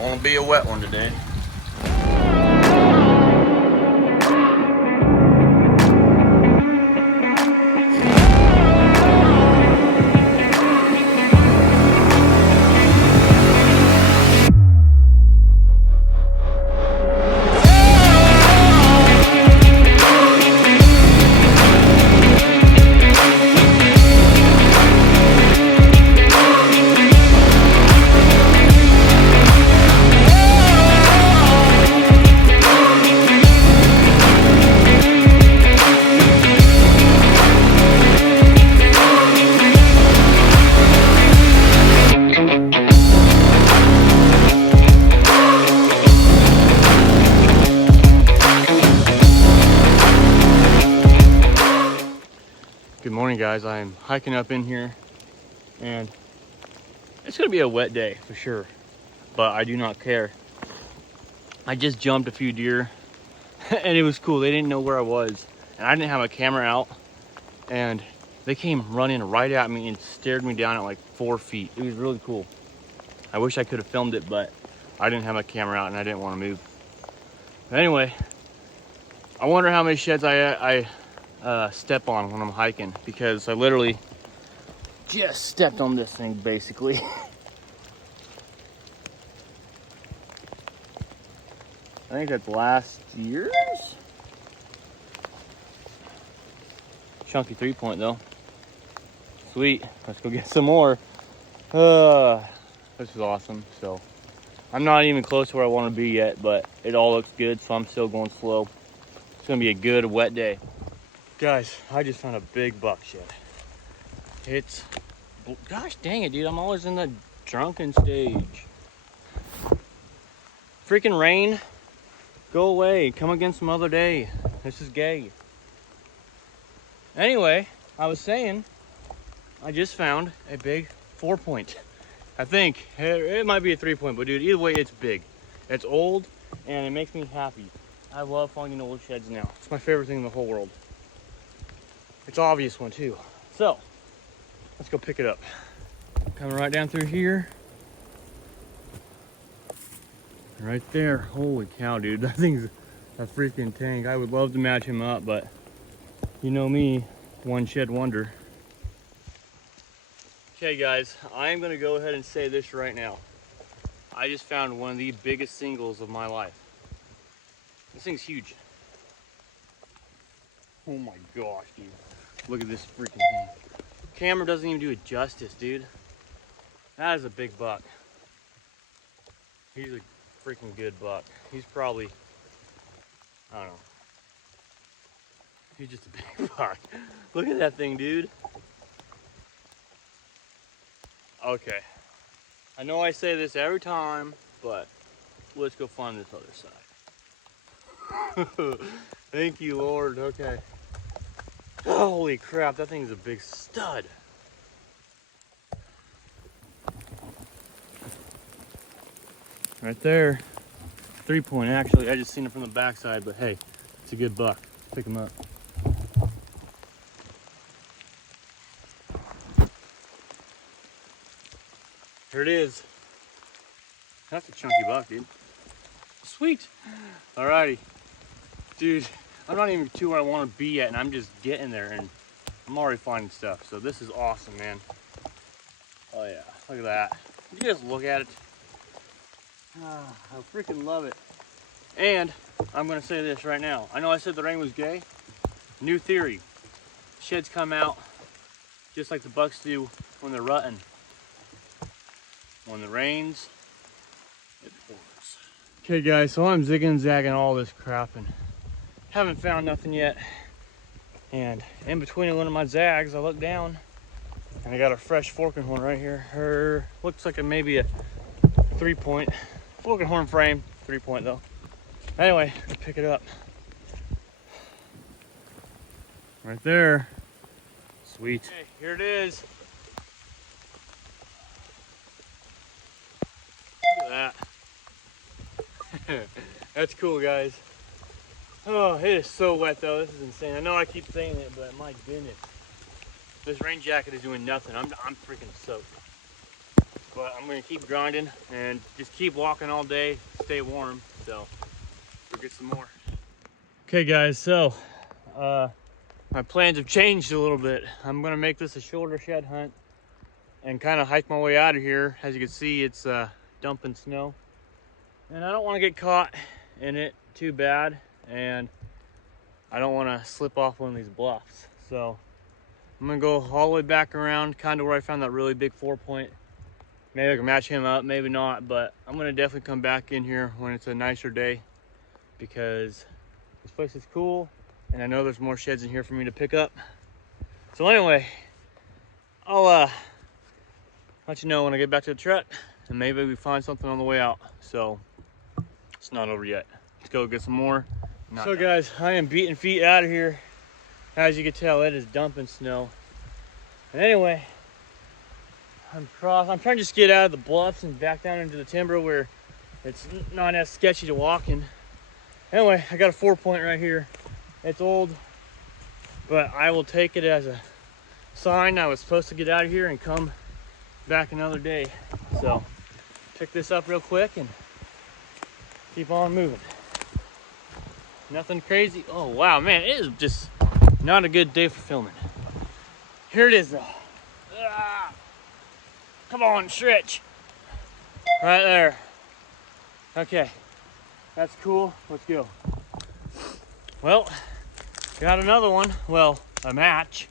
Gonna be a wet one today. Good morning, guys. I'm hiking up in here and it's gonna be a wet day for sure, but I do not care. I just jumped a few deer and it was cool. They didn't know where I was and I didn't have a camera out and they came running right at me and stared me down at like 4 feet. It was really cool. I wish I could have filmed it, but I didn't have my camera out and I didn't want to move. But anyway, I wonder how many sheds I step on when I'm hiking, because I literally just stepped on this thing basically. I think that's last year's. Chunky 3-point though. Sweet, let's go get some more. This is awesome. So I'm not even close to where I want to be yet, but it all looks good, so I'm still going slow. It's gonna be a good wet day. Guys, I just found a big buck shed. It's, gosh dang it, dude, I'm always in the drunken stage. Freaking rain, go away, come again some other day. This is gay. Anyway, I was saying, I just found a big 4-point. I think, it might be a 3-point, but dude, either way, it's big. It's old, and it makes me happy. I love finding old sheds now. It's my favorite thing in the whole world. It's an obvious one too. So let's go pick it up. Coming right down through here. Right there. Holy cow, dude. That thing's a freaking tank. I would love to match him up, but you know me, one shed wonder. Okay guys, I'm gonna go ahead and say this right now. I just found one of the biggest singles of my life. This thing's huge. Oh my gosh, dude. Look at this freaking thing. Camera doesn't even do it justice, dude. That is a big buck. He's a freaking good buck. He's probably, I don't know. He's just a big buck. Look at that thing, dude. Okay. I know I say this every time, but let's go find this other side. Thank you, Lord. Okay. Holy crap, that thing's a big stud. Right there. 3-point, actually. I just seen it from the backside, but hey, it's a good buck. Pick him up. Here it is. That's a chunky buck, dude. Sweet. Alrighty. Dude, I'm not even to where I want to be yet, and I'm just getting there, and I'm already finding stuff. So this is awesome, man. Oh yeah, look at that. You guys look at it. I freaking love it. And I'm gonna say this right now. I know I said the rain was gay. New theory. Sheds come out just like the bucks do when they're rutting. When it rains, it pours. Okay guys, so I'm zigging and zagging all this crap and haven't found nothing yet. And in between one of my zags, I look down and I got a fresh forking horn right here. Looks like maybe a 3-point. Forking horn frame, 3-point though. Anyway, let's pick it up. Right there. Sweet. Okay, here it is. Look at that. That's cool, guys. Oh, it is so wet though. This is insane. I know I keep saying it, but my goodness. This rain jacket is doing nothing. I'm freaking soaked. but I'm gonna keep grinding and just keep walking all day, stay warm, so we'll get some more. Okay guys, so my plans have changed a little bit. I'm gonna make this a shoulder shed hunt and kind of hike my way out of here. As you can see, it's dumping snow, and I don't want to get caught in it too bad, and I don't want to slip off one of these bluffs. So I'm gonna go all the way back around, kind of where I found that really big 4-point. Maybe I can match him up, maybe not, but I'm gonna definitely come back in here when it's a nicer day, because this place is cool and I know there's more sheds in here for me to pick up. So anyway, I'll let you know when I get back to the truck, and maybe we find something on the way out. So it's not over yet. Let's go get some more. So guys, I am beating feet out of here. As you can tell, it is dumping snow. And anyway, I'm trying to just get out of the bluffs and back down into the timber where it's not as sketchy to walk in. Anyway, I got a 4-point right here. It's old, but I will take it as a sign I was supposed to get out of here and come back another day. So pick this up real quick and keep on moving. Nothing crazy. Oh wow, man, it is just not a good day for filming. Here it is though. Ah, come on, stretch. Right there. Okay, that's cool. Let's go. Well, got another one. Well, a match.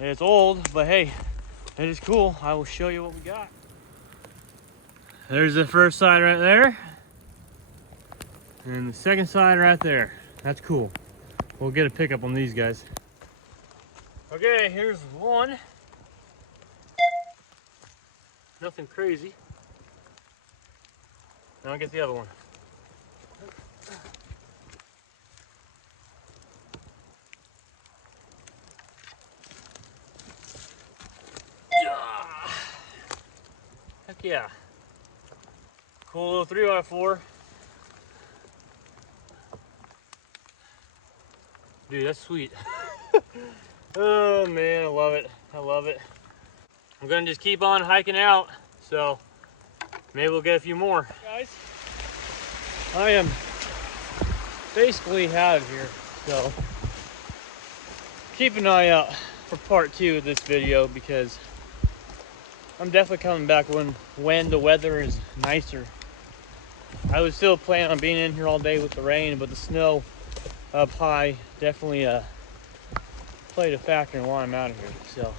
It's old, but hey, it is cool. I will show you what we got. There's the first side right there, and the second side right there. That's cool. We'll get a pickup on these guys. Okay, here's one. Nothing crazy. Now I'll get the other one. Heck yeah. Cool little 3x4. Dude, that's sweet. Oh man, I love it. I love it. I'm gonna just keep on hiking out, so maybe we'll get a few more. Guys, I am basically out of here, so keep an eye out for part 2 of this video, because I'm definitely coming back when the weather is nicer. I was still planning on being in here all day with the rain, but the snow up high definitely played a factor in why I'm out of here. So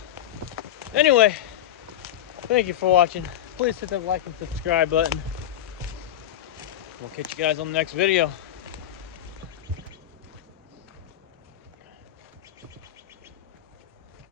anyway, thank you for watching. Please hit that like and subscribe button. We'll catch you guys on the next video.